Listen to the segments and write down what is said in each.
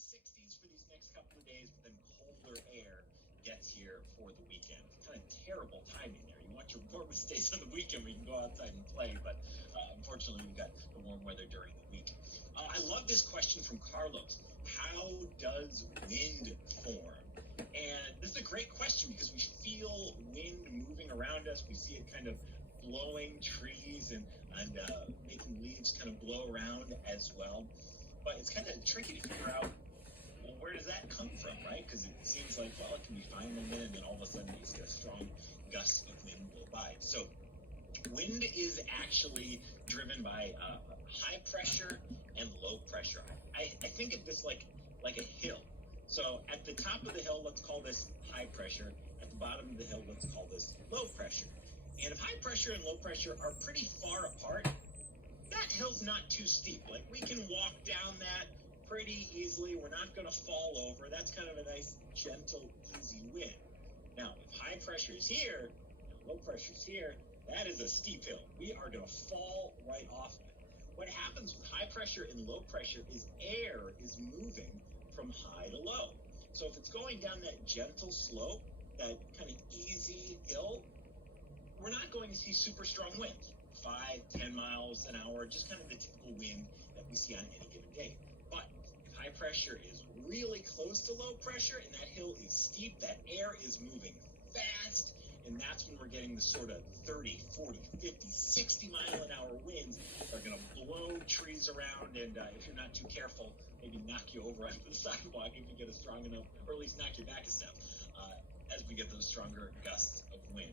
the 60s for these next couple of days, but then colder air gets here for the weekend. Kind of terrible timing there. You want your warmest days on the weekend where you can go outside and play, but unfortunately we've got the warm weather during the week. I love this question from Carlos. How does wind form? And this is a great question because we feel wind moving around us. We see it kind of blowing trees and making leaves kind of blow around as well. But it's kind of tricky to figure out, well, where does that come from, right? Because it seems like, well, it can be fine one minute, and then all of a sudden you just get a strong gust of wind blow by. So wind is actually driven by high pressure and low pressure. I think of this like a hill. So at the top of the hill, let's call this high pressure. At the bottom of the hill, let's call this low pressure. And if high pressure and low pressure are pretty far apart, that hill's not too steep. Like, we can walk down that pretty easily. We're not going to fall over. That's kind of a nice, gentle, easy wind. Now, if high pressure is here and low pressure is here, that is a steep hill. We are going to fall right off of it. What happens with high pressure and low pressure is air is moving from high to low. So if it's going down that gentle slope, that kind of easy hill, we're not going to see super strong winds, 5-10 miles an hour, just kind of the typical wind that we see on any given day. But if high pressure is really close to low pressure and that hill is steep, that air is moving fast, and that's when we're getting the sort of 30, 40, 50, 60 mile an hour winds that are going to blow trees around, and if you're not too careful, maybe knock you over onto the sidewalk if you get a strong enough, or at least knock you back a step as we get those stronger gusts of wind.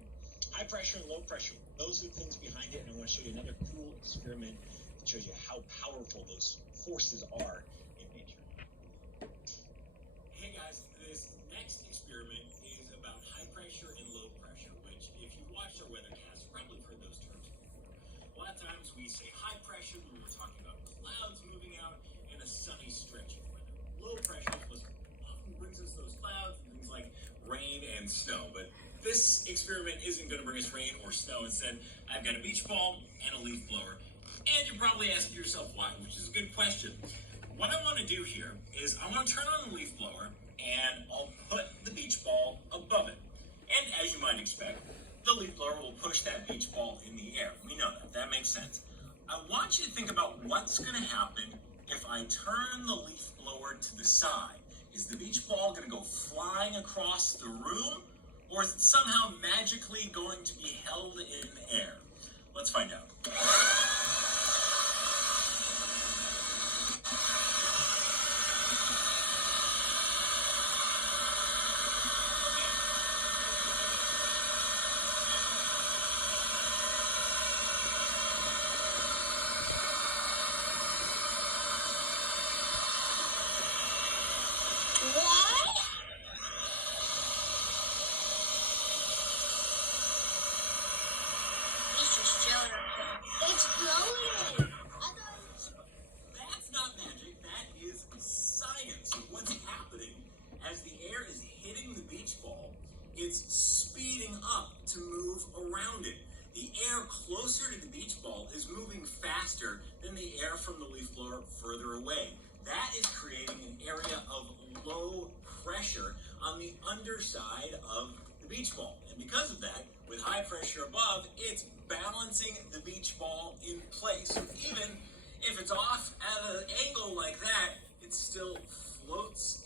High pressure and low pressure, those are the things behind it, and I want to show you another cool experiment that shows you how powerful those forces are in nature. Hey guys, this next experiment is about high pressure and low pressure, which if you watched our weathercast, you've probably heard those terms before. A lot of times we say high pressure when we're talking about clouds moving out and a sunny stretch of weather. Low pressure is what often brings us those clouds and things like rain and snow, but this experiment isn't going to bring us rain or snow. Instead, I've got a beach ball and a leaf blower. And you're probably asking yourself why, which is a good question. What I want to do here is I want to turn on the leaf blower and I'll put the beach ball above it. And as you might expect, the leaf blower will push that beach ball in the air. We know that. That makes sense. I want you to think about what's going to happen if I turn the leaf blower to the side. Is the beach ball going to go flying across the room? Or is it somehow magically going to be held in air? Let's find out. It's blowing. That's not magic. That is science. What's happening as the air is hitting the beach ball, it's speeding up to move around it. The air closer to the beach ball is moving faster than the air from the leaf blower further away. That is creating an area of low pressure on the underside of the beach ball. And because of that, with high pressure above, it's balancing the beach ball in place. So even if it's off at an angle like that, it still floats